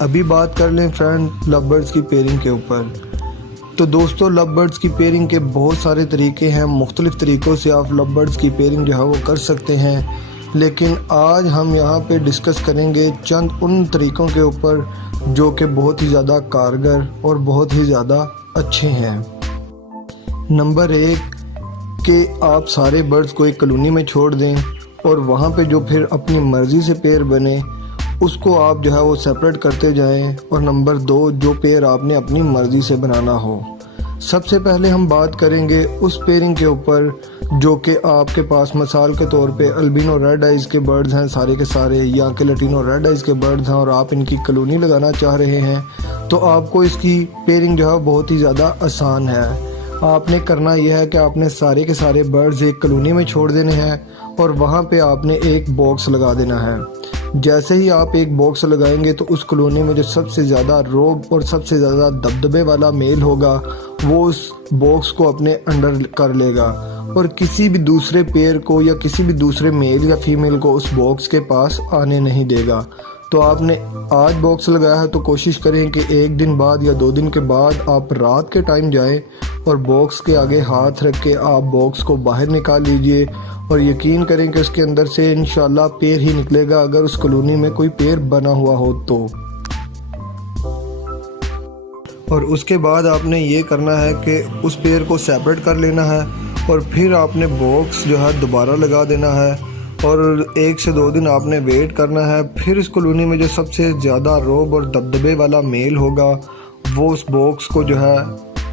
अभी बात कर लें फ्रेंड लव बर्ड्स की पेयरिंग के ऊपर। तो दोस्तों लव बर्ड्स की पेयरिंग के बहुत सारे तरीके हैं, मुख्तलिफ़ तरीक़ों से आप लव बर्ड्स की पेयरिंग जो है वो कर सकते हैं, लेकिन आज हम यहाँ पे डिस्कस करेंगे चंद उन तरीक़ों के ऊपर जो कि बहुत ही ज़्यादा कारगर और बहुत ही ज़्यादा अच्छे हैं। नंबर 1 कि आप सारे बर्ड्स को एक कॉलोनी में छोड़ दें और वहाँ पे जो फिर अपनी मर्ज़ी से पेयर बने उसको आप जो है वो सेपरेट करते जाएं। और नंबर 2 जो पेयर आपने अपनी मर्ज़ी से बनाना हो। सबसे पहले हम बात करेंगे उस पेयरिंग के ऊपर जो कि आपके पास मिसाल के तौर पे अल्बिनो रेड आइज़ के बर्ड्स हैं सारे के सारे, या कि लटीनो रेड आइज़ के बर्ड्स हैं और आप इनकी कॉलोनी लगाना चाह रहे हैं, तो आपको इसकी पेयरिंग जो है बहुत ही ज़्यादा आसान है। आपने करना यह है कि आपने सारे के सारे बर्ड्स एक कॉलोनी में छोड़ देने हैं और वहाँ पे आपने एक बॉक्स लगा देना है। जैसे ही आप एक बॉक्स लगाएंगे तो उस कॉलोनी में जो सबसे ज़्यादा रोब और सबसे ज़्यादा दबदबे वाला मेल होगा वो उस बॉक्स को अपने अंडर कर लेगा और किसी भी दूसरे पेयर को या किसी भी दूसरे मेल या फीमेल को उस बॉक्स के पास आने नहीं देगा। तो आपने आज बॉक्स लगाया है तो कोशिश करें कि एक दिन बाद या 2 दिन के बाद आप रात के टाइम जाएं और बॉक्स के आगे हाथ रख के आप बॉक्स को बाहर निकाल लीजिए और यकीन करें कि उसके अंदर से इंशाल्लाह पेयर ही निकलेगा, अगर उस कॉलोनी में कोई पेयर बना हुआ हो तो। और उसके बाद आपने ये करना है कि उस पेयर को सेपरेट कर लेना है और फिर आपने बॉक्स जो है दोबारा लगा देना है और 1 से 2 दिन आपने वेट करना है। फिर इस कॉलोनी में जो सबसे ज़्यादा रोब और दबदबे वाला मेल होगा वो उस बॉक्स को जो है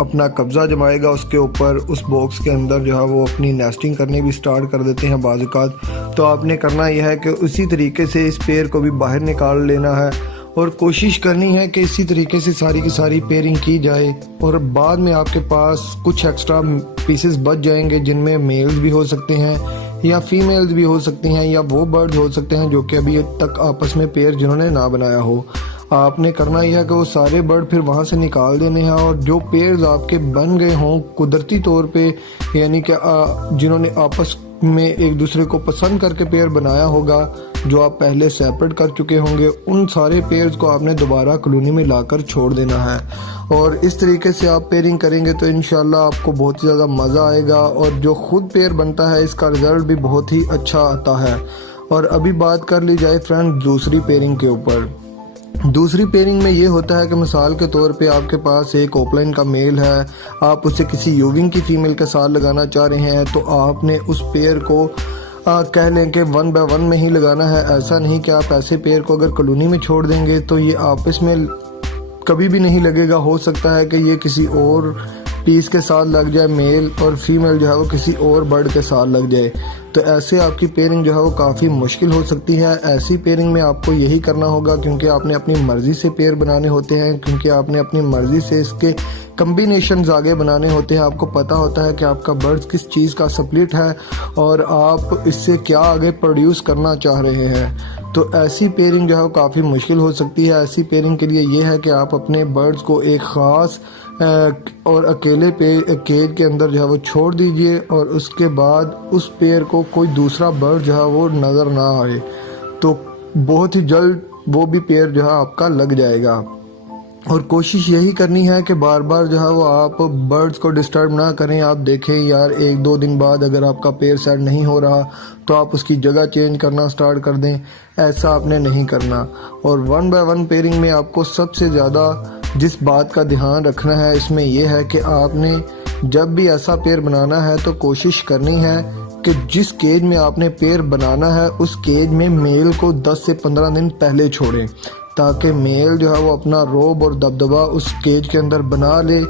अपना कब्ज़ा जमाएगा उसके ऊपर। उस बॉक्स के अंदर जो है वो अपनी नेस्टिंग करनी भी स्टार्ट कर देते हैं बाज़ औक़ात। तो आपने करना यह है कि उसी तरीके से इस पेयर को भी बाहर निकाल लेना है और कोशिश करनी है कि इसी तरीके से सारी की सारी पेयरिंग की जाए और बाद में आपके पास कुछ एक्स्ट्रा पीसेस बच जाएंगे जिनमें मेल्स भी हो सकते हैं या फीमेल्स भी हो सकती हैं या वो बर्ड्स हो सकते हैं जो कि अभी तक आपस में पेयर जिन्होंने ना बनाया हो। आपने करना यह है कि वो सारे बर्ड फिर वहाँ से निकाल देने हैं और जो पेयर्स आपके बन गए हों कुदरती तौर पे, यानी कि जिन्होंने आपस में एक दूसरे को पसंद करके पेयर बनाया होगा, जो आप पहले सेपरेट कर चुके होंगे, उन सारे पेयर्स को आपने दोबारा कॉलोनी में लाकर छोड़ देना है। और इस तरीके से आप पेयरिंग करेंगे तो इंशाल्लाह आपको बहुत ही ज़्यादा मज़ा आएगा और जो खुद पेयर बनता है इसका रिज़ल्ट भी बहुत ही अच्छा आता है। और अभी बात कर ली जाए फ्रेंड दूसरी पेयरिंग के ऊपर। दूसरी पेयरिंग में ये होता है कि मिसाल के तौर पे आपके पास एक ओपलाइन का मेल है, आप उसे किसी यूविंग की फ़ीमेल के साथ लगाना चाह रहे हैं, तो आपने उस पेयर को कह लें कि 1 बाय 1 में ही लगाना है। ऐसा नहीं कि आप ऐसे पेयर को अगर कॉलोनी में छोड़ देंगे तो ये आपस में कभी भी नहीं लगेगा। हो सकता है कि ये किसी और पीस के साथ लग जाए मेल और फीमेल जो है वो किसी और बर्ड के साथ लग जाए, तो ऐसे आपकी पेयरिंग जो है वो काफ़ी मुश्किल हो सकती है। ऐसी पेयरिंग में आपको यही करना होगा क्योंकि आपने अपनी मर्ज़ी से पेयर बनाने होते हैं, क्योंकि आपने अपनी मर्ज़ी से इसके कम्बिनेशंस आगे बनाने होते हैं। आपको पता होता है कि आपका बर्ड्स किस चीज़ का स्प्लिट है और आप इससे क्या आगे प्रोड्यूस करना चाह रहे हैं। तो ऐसी पेयरिंग जो है वो काफ़ी मुश्किल हो सकती है। ऐसी पेयरिंग के लिए ये है कि आप अपने बर्ड्स को एक ख़ास और अकेले केज के अंदर जो है वो छोड़ दीजिए और उसके बाद उस पेयर को कोई दूसरा बर्ड जो है वो नज़र ना आए, तो बहुत ही जल्द वो भी पेयर जो है आपका लग जाएगा। और कोशिश यही करनी है कि बार बार जो है वो आप बर्ड्स को डिस्टर्ब ना करें। आप देखें यार 1-2 दिन बाद अगर आपका पेयर सेट नहीं हो रहा तो आप उसकी जगह चेंज करना स्टार्ट कर दें, ऐसा आपने नहीं करना। और 1 बाय 1 पेयरिंग में आपको सबसे ज़्यादा जिस बात का ध्यान रखना है इसमें यह है कि आपने जब भी ऐसा पेयर बनाना है तो कोशिश करनी है कि जिस केज में आपने पेयर बनाना है उस केज में मेल को 10 से 15 दिन पहले छोड़ें, ताकि मेल जो है वो अपना रोब और दबदबा उस केज के अंदर बना ले।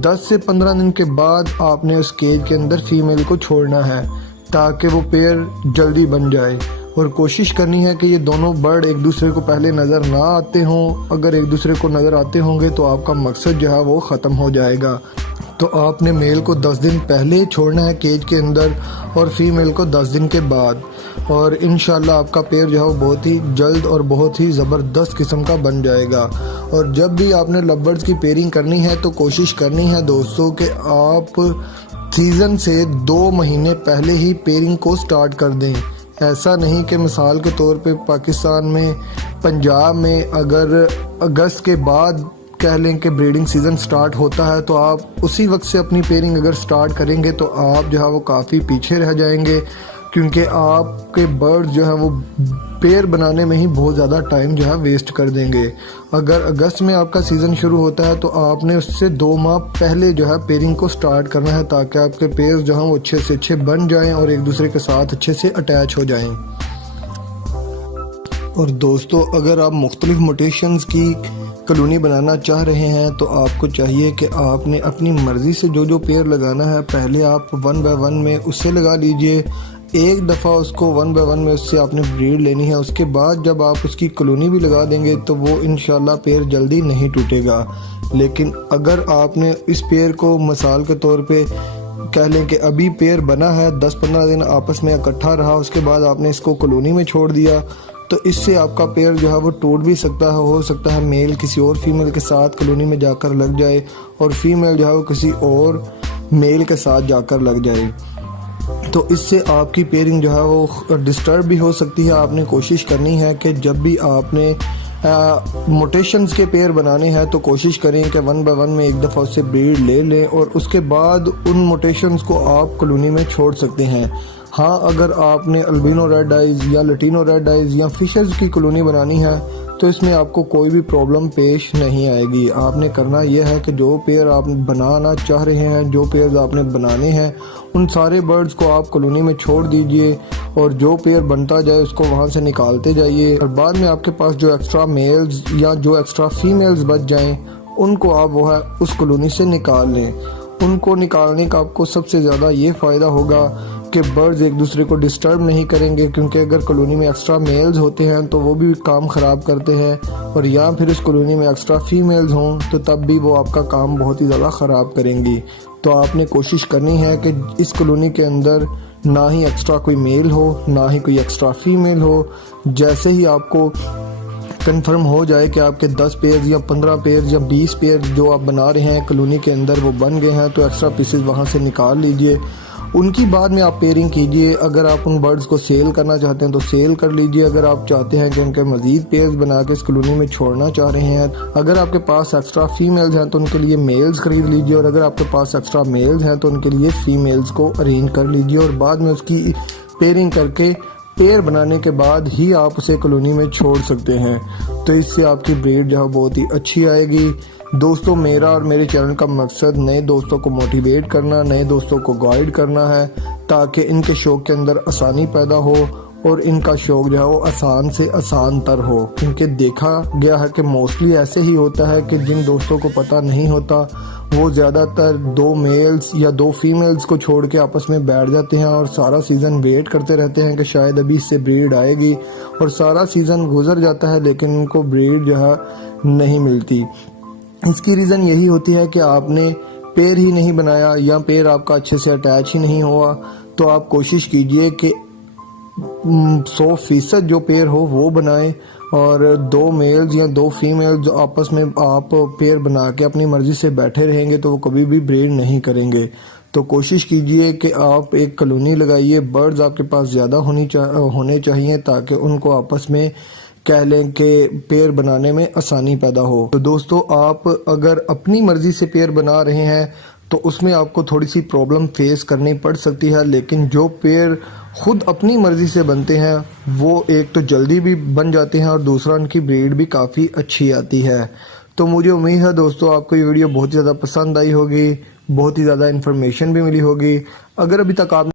10 से 15 दिन के बाद आपने उस केज के अंदर फीमेल को छोड़ना है ताकि वो पेयर जल्दी बन जाए। और कोशिश करनी है कि ये दोनों बर्ड एक दूसरे को पहले नज़र ना आते हों। अगर एक दूसरे को नज़र आते होंगे तो आपका मकसद जो है वो ख़त्म हो जाएगा। तो आपने मेल को 10 दिन पहले छोड़ना है केज के अंदर और फीमेल को 10 दिन के बाद, और इंशाल्लाह आपका पेयर जो है वो बहुत ही जल्द और बहुत ही ज़बरदस्त किस्म का बन जाएगा। और जब भी आपने लव बर्ड्स की पेयरिंग करनी है तो कोशिश करनी है दोस्तों कि आप सीज़न से 2 महीने पहले ही पेयरिंग को स्टार्ट कर दें। ऐसा नहीं कि मिसाल के तौर पे पाकिस्तान में पंजाब में अगर अगस्त के बाद कह लें कि ब्रीडिंग सीज़न स्टार्ट होता है तो आप उसी वक्त से अपनी पेयरिंग अगर स्टार्ट करेंगे तो आप जो है वो काफ़ी पीछे रह जाएंगे, क्योंकि आपके बर्ड्स जो है वो पेयर बनाने में ही बहुत ज़्यादा टाइम जो है वेस्ट कर देंगे। अगर अगस्त में आपका सीज़न शुरू होता है तो आपने उससे 2 माह पहले जो है पेयरिंग को स्टार्ट करना है, ताकि आपके पेयर्स जो हैं वो अच्छे से अच्छे बन जाएं और एक दूसरे के साथ अच्छे से अटैच हो जाएं। और दोस्तों, अगर आप मुख्तलिफ मोटेशंस की कॉलोनी बनाना चाह रहे हैं तो आपको चाहिए कि आपने अपनी मर्ज़ी से जो जो पेयर लगाना है पहले आप 1 बाय 1 में उससे लगा लीजिए। एक दफ़ा उसको 1 बाय 1 में उससे आपने ब्रीड लेनी है, उसके बाद जब आप उसकी कॉलोनी भी लगा देंगे तो वो इंशाल्लाह पेयर जल्दी नहीं टूटेगा। लेकिन अगर आपने इस पेयर को मिसाल के तौर पे कह लें कि अभी पेयर बना है, 10-15 दिन आपस में इकट्ठा रहा, उसके बाद आपने इसको कॉलोनी में छोड़ दिया, तो इससे आपका पेयर जो है वो टूट भी सकता है। हो सकता है मेल किसी और फीमेल के साथ कॉलोनी में जाकर लग जाए और फीमेल जो है वो किसी और मेल के साथ जाकर लग जाए, तो इससे आपकी पेयरिंग जो है वो डिस्टर्ब भी हो सकती है। आपने कोशिश करनी है कि जब भी आपने मोटेशंस के पेयर बनाने हैं तो कोशिश करें कि 1 बाय 1 में एक दफ़ा उससे ब्रीड ले लें और उसके बाद उन मोटेशंस को आप कॉलोनी में छोड़ सकते हैं। हाँ, अगर आपने अल्बिनो रेड आइज़ या लटीनो रेड आइज़ या फिशर्स की कॉलोनी बनानी है तो इसमें आपको कोई भी प्रॉब्लम पेश नहीं आएगी। आपने करना यह है कि जो पेयर आप बनाना चाह रहे हैं, जो पेयर्स आपने बनाने हैं, उन सारे बर्ड्स को आप कॉलोनी में छोड़ दीजिए और जो पेयर बनता जाए उसको वहाँ से निकालते जाइए। और बाद में आपके पास जो एक्स्ट्रा मेल्स या जो एक्स्ट्रा फीमेल्स बच जाएं उनको आप वो है उस कॉलोनी से निकाल लें। उनको निकालने का आपको सबसे ज़्यादा ये फ़ायदा होगा कि बर्ड्स एक दूसरे को डिस्टर्ब नहीं करेंगे, क्योंकि अगर कॉलोनी में एक्स्ट्रा मेल्स होते हैं तो वो भी काम ख़राब करते हैं, और या फिर इस कॉलोनी में एक्स्ट्रा फीमेल्स हों तो तब भी वो आपका काम बहुत ही ज़्यादा ख़राब करेंगी। तो आपने कोशिश करनी है कि इस कॉलोनी के अंदर ना ही एक्स्ट्रा कोई मेल हो ना ही कोई एक्स्ट्रा फीमेल हो। जैसे ही आपको कंफर्म हो जाए कि आपके 10 पेयर या 15 पेयर या 20 पेयर जो आप बना रहे हैं कॉलोनी के अंदर वो बन गए हैं, तो एक्स्ट्रा पीसेस वहाँ से निकाल लीजिए। उनकी बाद में आप पेयरिंग कीजिए। अगर आप उन बर्ड्स को सेल करना चाहते हैं तो सेल कर लीजिए। अगर आप चाहते हैं कि उनके मज़ीद पेयर्स बना के इस कॉलोनी में छोड़ना चाह रहे हैं, अगर आपके पास एक्स्ट्रा फीमेल्स हैं तो उनके लिए मेल्स खरीद लीजिए, और अगर आपके पास एक्स्ट्रा मेल्स हैं तो उनके लिए फीमेल्स को अरेंज कर लीजिए, और बाद में उसकी पेयरिंग करके पेयर बनाने के बाद ही आप उसे कॉलोनी में छोड़ सकते हैं। तो इससे आपकी ब्रीड जो है बहुत ही अच्छी आएगी। दोस्तों, मेरा और मेरे चैनल का मकसद नए दोस्तों को मोटिवेट करना, नए दोस्तों को गाइड करना है, ताकि इनके शौक़ के अंदर आसानी पैदा हो और इनका शौक़ जो है वो आसान से आसान तर हो। क्योंकि देखा गया है कि मोस्टली ऐसे ही होता है कि जिन दोस्तों को पता नहीं होता वो ज़्यादातर 2 मेल्स या 2 फीमेल्स को छोड़ के आपस में बैठ जाते हैं और सारा सीज़न वेट करते रहते हैं कि शायद अभी इससे ब्रीड आएगी, और सारा सीज़न गुजर जाता है लेकिन उनको ब्रीड जो है नहीं मिलती। इसकी रीज़न यही होती है कि आपने पेयर ही नहीं बनाया या पेयर आपका अच्छे से अटैच ही नहीं हुआ। तो आप कोशिश कीजिए कि 100% जो पेयर हो वो बनाएं, और 2 मेल्स या 2 फीमेल्स आपस में आप पेयर बना के अपनी मर्ज़ी से बैठे रहेंगे तो वो कभी भी ब्रीड नहीं करेंगे। तो कोशिश कीजिए कि आप एक कॉलोनी लगाइए, बर्ड्स आपके पास ज़्यादा होने चाहिए ताकि उनको आपस में कह लें कि पेयर बनाने में आसानी पैदा हो। तो दोस्तों, आप अगर अपनी मर्ज़ी से पेयर बना रहे हैं तो उसमें आपको थोड़ी सी प्रॉब्लम फेस करनी पड़ सकती है, लेकिन जो पेयर खुद अपनी मर्ज़ी से बनते हैं वो एक तो जल्दी भी बन जाते हैं और दूसरा उनकी ब्रीड भी काफ़ी अच्छी आती है। तो मुझे उम्मीद है दोस्तों आपको ये वीडियो बहुत ही ज़्यादा पसंद आई होगी, बहुत ही ज़्यादा इन्फॉर्मेशन भी मिली होगी। अगर अभी तक आप